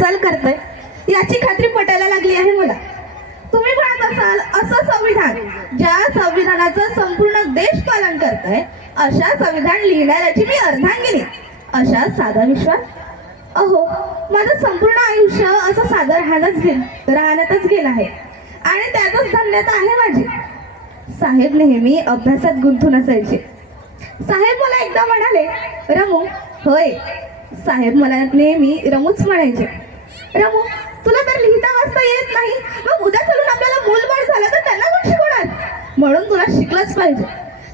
वाटचाल करतय. याची खात्री पटायला लागली आहे मला. तुम्ही पाहत असाल असं संविधान ज्या संविधानाचं संपूर्ण देश पालन करत आहे अशा संविधान लिहिणाऱ्याची मी अर्धांगिनी. अशा साधा विश्वास? अहो माझं संपूर्ण आयुष्य असं साधं राहणंच गेलं राहण्यातच गेलं आहे. आणि त्यातच धन्यता आहे माझी. साहेब नेहमी अभ्यासात गुंतून असायचे. साहेब मला एकदा म्हणाले रमू होय. साहेब मला नेहमी रमूच म्हणायचे. रमू तुला तर लिहिता वाचता येत नाही. मग उद्या चलून आपल्याला मूलबाळ झालं तर त्यांना कोण शिकवणार? म्हणून तुला शिकलंच पाहिजे.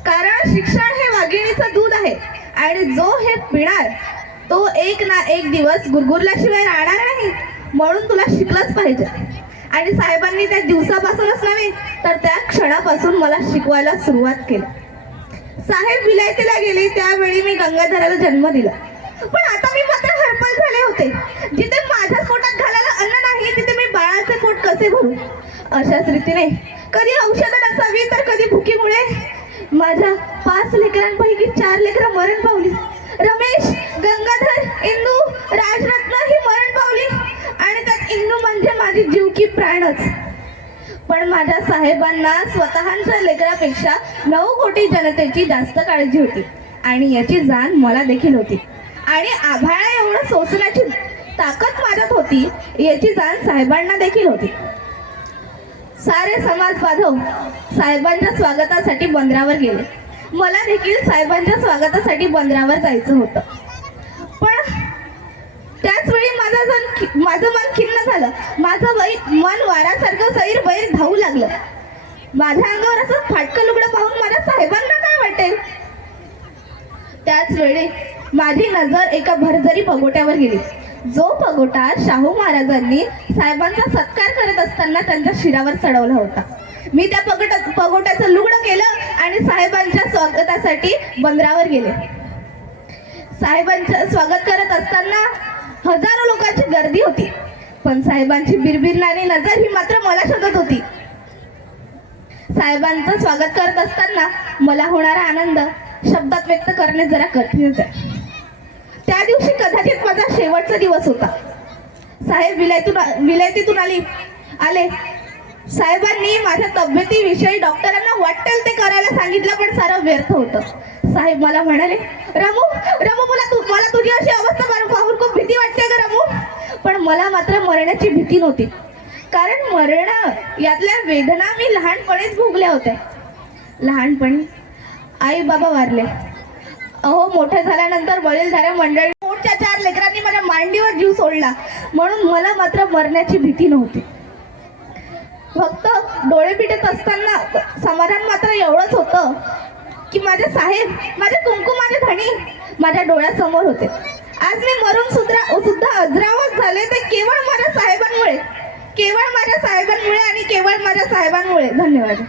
कारण शिक्षण हे वाघिणीचं दूध आहे आणि जो हे पिणार तो एक ना एक दिवस गुरगुरल्याशिवाय राहणार नाही. म्हणून तुला शिकलंच पाहिजे. आणि साहेबांनी त्या दिवसापासूनच नव्हे तर त्या क्षणापासून मला शिकवायला सुरुवात केली. साहेब विलायतीला गेले त्यावेळी मी गंगाधराला जन्म दिला पण आता मी मात्र हरपल झाले होते. जिथे माझ्याच पोटात घालायला अन्न नाही तिथे मी बाळाचे पोट कसे भरू अशाच रीतीने कधी औषधं नसावी तर कधी भुकीमुळे. माझ्या पाच लेकरांपैकी चार लेकरं मरण पावली. रमेश गंगाधर इंदू राजरत्न ही मरण पावली. आणि त्यात इंदू म्हणजे माझी जीव की प्राणच. पण माझ्या साहेबांना स्वतःच्या लेकरापेक्षा नऊ कोटी जनतेची जास्त काळजी होती. आणि याची जाण मला देखील होती. आणि आभाळा एवढं सोसण्याची ताकद माझ्यात होती याची जाण साहेबांना देखील होती. सारे समाज बांधव साहेबांच्या स्वागतासाठी बंदरावर गेले. मला देखील साहेबांच्या स्वागतासाठी बंदरावर जायचं होतं. पण त्याच वेळी माझं जण माझं मन खिन्न झालं. माझं वै मन वारासारखं सैर बैर धावू लागलं. माझ्या अंगावर असं फाटकं लुगडं पाहून माझ्या साहेबांना काय वाटेल? त्याच वेळी माझी नजर एका भरजरी पगोट्यावर गेली. जो पगोटा शाहू महाराजांनी साहेबांचा सत्कार करत असताना त्यांच्या शिरावर चढवला होता. मी त्या पगोटा पगोट्याचं लुगडं केलं आणि साहेबांच्या स्वागतासाठी बंदरावर गेले. साहेबांचं स्वागत करत असताना हजारो लोकांची गर्दी होती. पण साहेबांची बिरबिरणारी नजर ही मात्र मला शोधत होती. साहेबांचं स्वागत करत असताना मला होणारा आनंद शब्दात व्यक्त करणे जरा कठीणच आहे त्या दिवशी कदाचित माझा शेवटचा दिवस होता. साहेब विलायतून विलायतीतून आली. आले. साहेबांनी माझ्या तब्येतीविषयी डॉक्टरांना वाटेल ते करायला सांगितलं पण सारं व्यर्थ होतं. साहेब मला म्हणाले रमू रमू मला तू मला तुझी अशी अवस्था पाहून पाहून खूप भीती वाटते का रमू. पण मला मात्र मरण्याची भीती नव्हती. कारण मरण यातल्या वेदना मी लहानपणीच भोगल्या होत्या. लहानपणी आई बाबा वारले. अहो मोठ्या झाल्यानंतर वडीलधाऱ्या मंडळी लेकरांनी माझ्या मांडीवर जीव सोडला. म्हणून मला मात्र मरण्याची भीती नव्हती. फक्त डोळे पिटत असताना समाधान मात्र एवढंच होतं की माझे साहेब माझे कुंकू माझे धणी माझ्या डोळ्यासमोर होते. आज मी मरून सुद्धा सुद्धा अजरावत झाले ते केवळ माझ्या साहेबांमुळे. केवळ माझ्या साहेबांमुळे आणि केवळ माझ्या साहेबांमुळे. धन्यवाद.